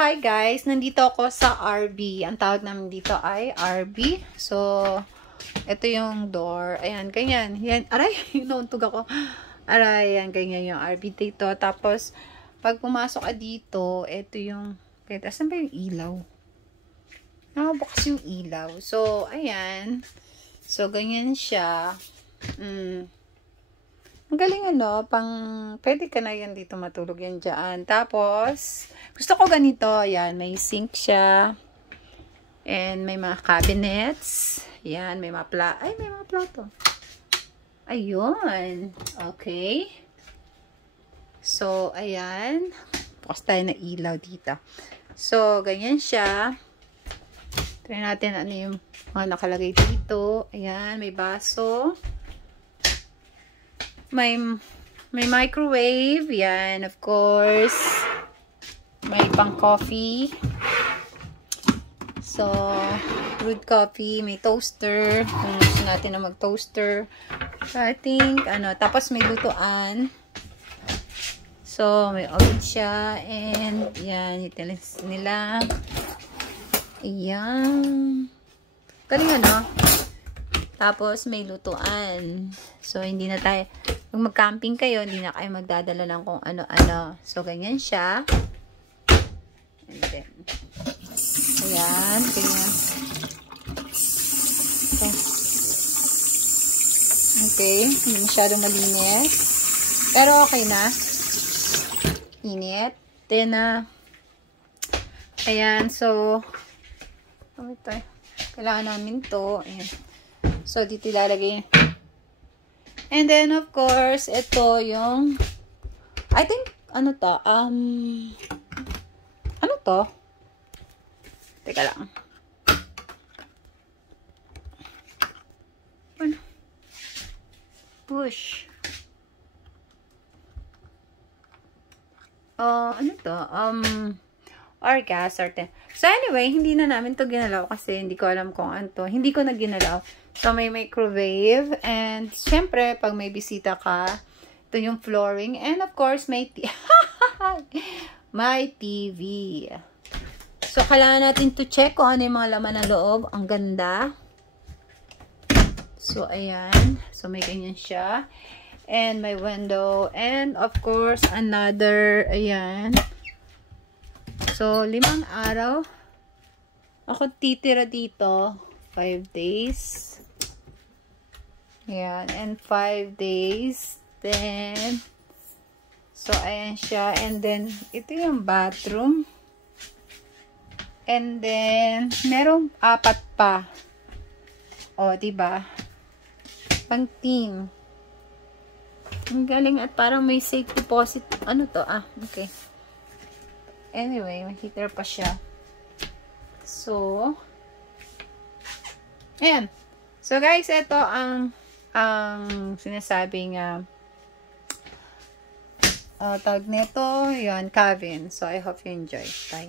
Hi guys, nandito ako sa RB. Ang tawag namin dito ay RB. So, ito yung door. Ayan, ganyan. Yan. Aray, nauntog ako. Aray, yan, ganyan yung RB dito. Tapos, pag pumasok ka dito, ito yung, kahit asan ba yung ilaw? Nakabukas yung ilaw. So, ayan. So, ganyan siya. Ang galing pwede ka na yan dito matulog yan dyan. Tapos, gusto ko ganito, yan, may sink siya. And may mga cabinets. Yan, may mga plato. Ayun. Okay. So, ayan. Bukas tayo na ilaw dito. So, ganyan siya. Try natin ano yung mga nakalagay dito. Ayan, may baso. May microwave, yan, of course. May pang coffee. So, brewed coffee, may toaster. Kung gusto natin na mag-toaster. So, I think, tapos may lutuan. So, may oven siya. And, yan, utilities nila. Ayan. Galing Tapos, may lutuan. So, hindi na tayo, kung mag-camping kayo, hindi na kayo magdadala ng kung ano-ano. So, ganyan siya. And then, ayan, ganyan. Okay, hindi masyadong malinis. Pero, okay na. Init. Then, ayan, so, kailangan namin to. Ayan. So, dito ilalagay. And then, of course, ito yung, I think, ano to? Teka lang. Push. Or gas, or So, anyway, hindi na namin to ginalaw kasi hindi ko alam kung ano to. Hindi ko na ginalaw. So, may microwave. And, syempre, pag may bisita ka, ito yung flooring. And, of course, may may TV. So, kailangan natin to check kung ano yung mga laman ng loob. Ang ganda. So, ayan. So, may ganyan siya. And, may window. And, of course, another, ayan. So, 5 araw. Ako titira dito. 5 days. Ayan. And 5 days. Then, so, ayan siya. And then, ito yung bathroom. And then, merong 4 pa. O, diba? Pang team. Ang galing at parang may safe deposit. Ano to? Okay. Anyway, may heater pa siya. So, ayan. So, guys, ito ang sinasabing tawag nito, yun, cabin. So, I hope you enjoy. Bye.